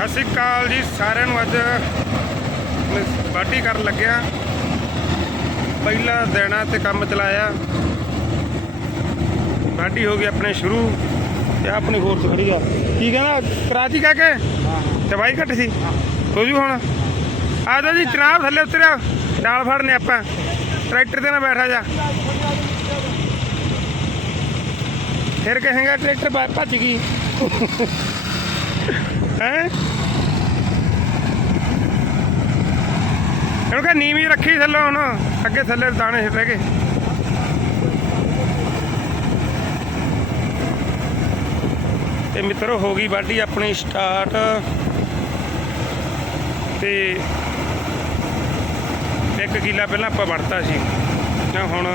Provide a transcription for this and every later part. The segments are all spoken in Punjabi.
ਸਤਿ ਸ਼੍ਰੀ ਅਕਾਲ ਜੀ, ਸਾਰਿਆਂ ਨੂੰ ਅੱਜ ਬਾਟੀ ਕਰਨ ਲੱਗਿਆ। ਪਹਿਲਾ ਦੇਣਾ ਤੇ ਕੰਮ ਚਲਾਇਆ। ਬਾਟੀ ਹੋ ਗਈ ਆਪਣੇ ਸ਼ੁਰੂ ਤੇ ਆਪਣੀ ਫੋਰਸ ਖੜੀ ਆ ਕੀ ਕਹਿੰਦਾ? ਕਰਾਚੀ ਕਹਿ ਕੇ? ਦਵਾਈ ਘੱਟ ਸੀ? ਹੋ ਜੂ ਹੁਣ? ਆ ਜਾਓ ਜੀ ਜਨਾਬ ਥੱਲੇ ਉਤਰਿਆ ਨਾਲ ਫੜਨੇ ਆਪਾਂ। ਟਰੈਕਟਰ ਤੇ ਨਾ ਬੈਠਾ ਜਾ। ਫਿਰ ਕਹੇਗਾ, ਟਰੈਕਟਰ ਭੱਜ- ਭੱਜ ਗਈ। ਹੈ। ਇਹਨੂੰ ਕਹ ਨੀਵੀਂ ਰੱਖੀ ਥੱਲੇ ਹੁਣ, ਅੱਗੇ ਥੱਲੇ ਦਾਣੇ ਛਿੱਟ ਗਏ। ਤੇ ਮਿੱਤਰੋ, ਹੋ ਗਈ ਵਾਢੀ ਆਪਣੀ ਸਟਾਰਟ ਤੇ ਇੱਕ ਕਿੱਲਾ ਪਹਿਲਾਂ ਆਪਾਂ ਵੜਤਾ ਸੀ। ਜਾਂ ਹੁਣ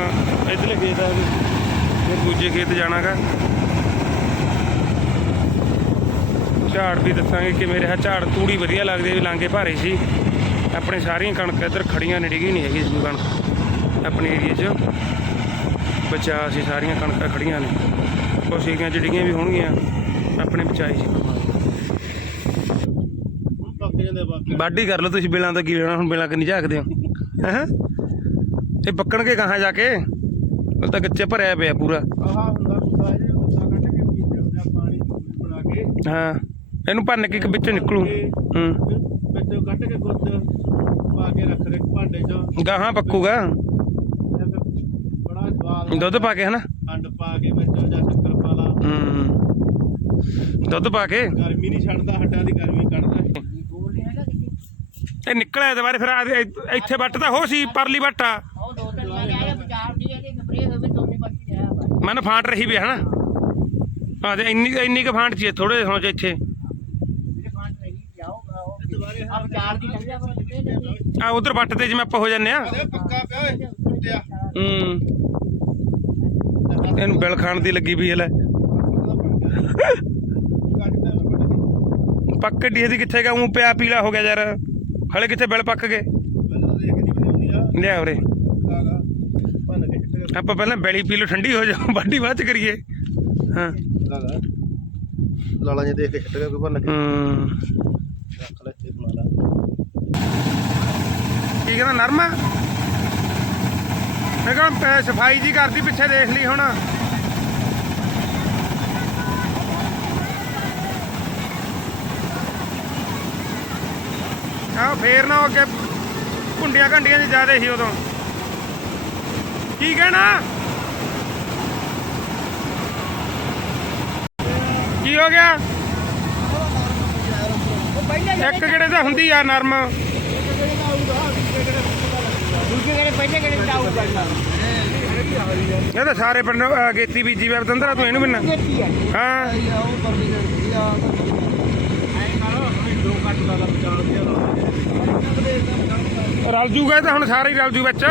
ਇਧਰਲੇ ਖੇਤ ਆ ਫਿਰ ਦੂਜੇ ਖੇਤ ਜਾਣਾਗਾ। ਝਾੜ ਵੀ ਦੱਸਾਂਗੇ ਕਿਵੇਂ ਰਿਹਾ। ਝਾੜ ਤੂੜੀ ਵਧੀਆ ਲੱਗਦੀ ਵੀ ਲਾਂਗੇ ਭਾਰੇ ਸੀ। ਆਪਣੇ ਸਾਰੀਆਂ ਕਣਕ ਇੱਧਰ ਖੜੀਆਂ ਨੇ ਡਿੱਗੀ ਨਹੀਂ ਹੈਗੀ ਸੀ ਕਣਕ। ਆਪਣੇ ਏਰੀਏ 'ਚ ਬਚਾ ਸੀ ਸਾਰੀਆਂ ਕਣਕਾਂ ਖੜੀਆਂ ਨੇ। ਕੁਛ ਏਰੀਆਂ 'ਚ ਡਿੱਗੀਆਂ ਵੀ ਹੋਣਗੀਆਂ ਆਪਣੇ ਬਚਾਈ ਸੀ। ਵਾਢੀ ਕਰ ਲਓ ਤੁਸੀਂ ਬਿਲਾਂ ਤੋਂ ਕੀ ਲੈਣਾ ਹੁਣ ਬਿਲਾਂ ਕਿੰਨੀ ਝਾਕਦੇ ਹੋ। ਹੈਂ? ਇਹ ਪੱਕਣਗੇ ਕਹਾਂ ਜਾ ਕੇ? ਉਹ ਤਾਂ ਕੱਚੇ ਭਰਿਆ ਪਿਆ ਪੂਰਾ। ਹਾਂ। ਇਹਨੂੰ ਭੰਨ ਕੇ ਇੱਕ ਵਿੱਚੋਂ ਨਿਕਲੂ। ਹੂੰ। ਗਾਹਾਂ ਪੱਕੂਗਾ। ਬੜਾ ਸਵਾਦ ਦੁੱਧ ਪਾ ਕੇ ਹਨਾ? ਖੰਡ ਪਾ ਕੇ ਵਿੱਚ ਜਾਂ ਸ਼ੱਕਰ ਪਾ ਲਾ। ਹੂੰ। ਦੁੱਧ ਪਾ ਕੇ। ਗਰਮੀ ਨਹੀਂ ਛੱਡਦਾ ਹੱਡਾਂ ਦੀ ਗਰਮੀ ਕੱਢਦਾ। ਇਹ ਨਿਕਲਿਆ ਦੁਬਾਰੇ ਫਿਰ ਆ- ਇ- ਇੱਥੇ ਵੱਟ ਤਾਂ ਹੋ ਸੀ ਪਰਲੀ ਵੱਟ ਆ। ਉਹ ਦੋ ਤਿੰਨ ਲੈ ਕੇ ਆਇਆ ਬਾਜ਼ਾਰ ਦੀ ਇਹਦੇ ਸਪਰੇਅ ਹੋਵੇ ਦੋਨੇ ਪਾਸੇ ਰਿਹਾ ਵਾ। ਮਨ ਫਾਂਟ ਰਹੀ ਵੀ ਹੈ ਹਨਾ? ਆ ਤੇ ਇੰਨੀ ਇੰਨੀ ਕੁ ਫਾਂਟ ਚੀ ਥੋੜੇ ਹੁਣ ਜੇ ਇੱਥੇ ਜਿਹੜੇ ਪਾਸ ਰਹੀ ਜਾਓ ਉਹ ਆ ਉਧਰ ਵੱਟ ਤੇ ਜਿਵੇਂ ਆਪਾਂ ਹੋ ਜੰਨੇ ਆ। ਅਰੇ ਪੱਕਾ ਪਿਆ ਓਏ ਟੁੱਟਿਆ। ਹੂੰ। ਇਹਨੂੰ ਬਿਲ ਖਾਣ ਦੀ ਲੱਗੀ ਵੀ ਲੈ। ਪੱਕ ਡੀ ਦੀ ਕਿੱਥੇ ਗਾ ਉਹ ਪਿਆ ਪੀਲਾ ਹੋ ਗਿਆ ਯਾਰ। ਹਲੇ ਕਿੱਥੇ ਬਿਲ ਪੱਕ ਗਏ? ਲਿਆ ਉਰੇ। ਆਪਾਂ ਪਹਿਲਾਂ ਬੈਲੀ ਪੀ ਲਓ ਠੰਡੀ ਹੋ ਜਾ ਬਾਡੀ ਬਾਅਦ ਚ ਕਰੀਏ। ਹਾਂ। ਲਾਲਾ ਜੀ ਦੇਖ ਕੇ ਛੱਡ ਗਿਆ ਕੋਈ ਭੰਨ ਕੇ ਹੂੰ। ਰੱਖ ਲੈ ਇੱਥੇ ਬਣਾ ਲਾ ਕੀ ਕਹਿੰਦਾ, ਨਰਮ? ਮੈਂ ਕਹਿੰਦਾ ਸਫ਼ਾਈ ਜੀ ਕਰਦੀ ਪਿੱਛੇ, ਦੇਖ ਲਈ ਹੁਣ। ਆਹ, ਫੇਰ ਨਾ ਅੱਗੇ ਕੁੰਡੀਆਂ ਘੰਡੀਆਂ 'ਚ ਜ਼ਿਆਦੇ ਸੀ ਉਦੋਂ। ਕੀ ਕਹਿਣਾ? ਕੀ ਹੋ ਗਿਆ? ਇੱਕ ਕਿਹੜੇ ਤਾਂ ਹੁੰਦੀ ਆ ਨਰਮ? ਦੂਜੇ ਕਿਹੜੇ ਪਹਿਲੇ ਕਿਹੜੇ ਜਾਊਗਾ ਇਹ ਤਾਂ ਸਾਰੇ ਪਿੰਡ ਅਹ, ਗੇਤੀ ਬੀਜੀ ਵੇ ਬਤੰਦਰਾ ਤੂੰ ਇਹਨੂੰ ਬਿਨਾ ਹੈ ਹਾਂ। ਰਲ ਜੂਗਾ ਇਹ ਤਾਂ ਹੁਣ ਸਾਰੇ ਹੀ ਰਲ ਜੂ ਵਿੱਚ।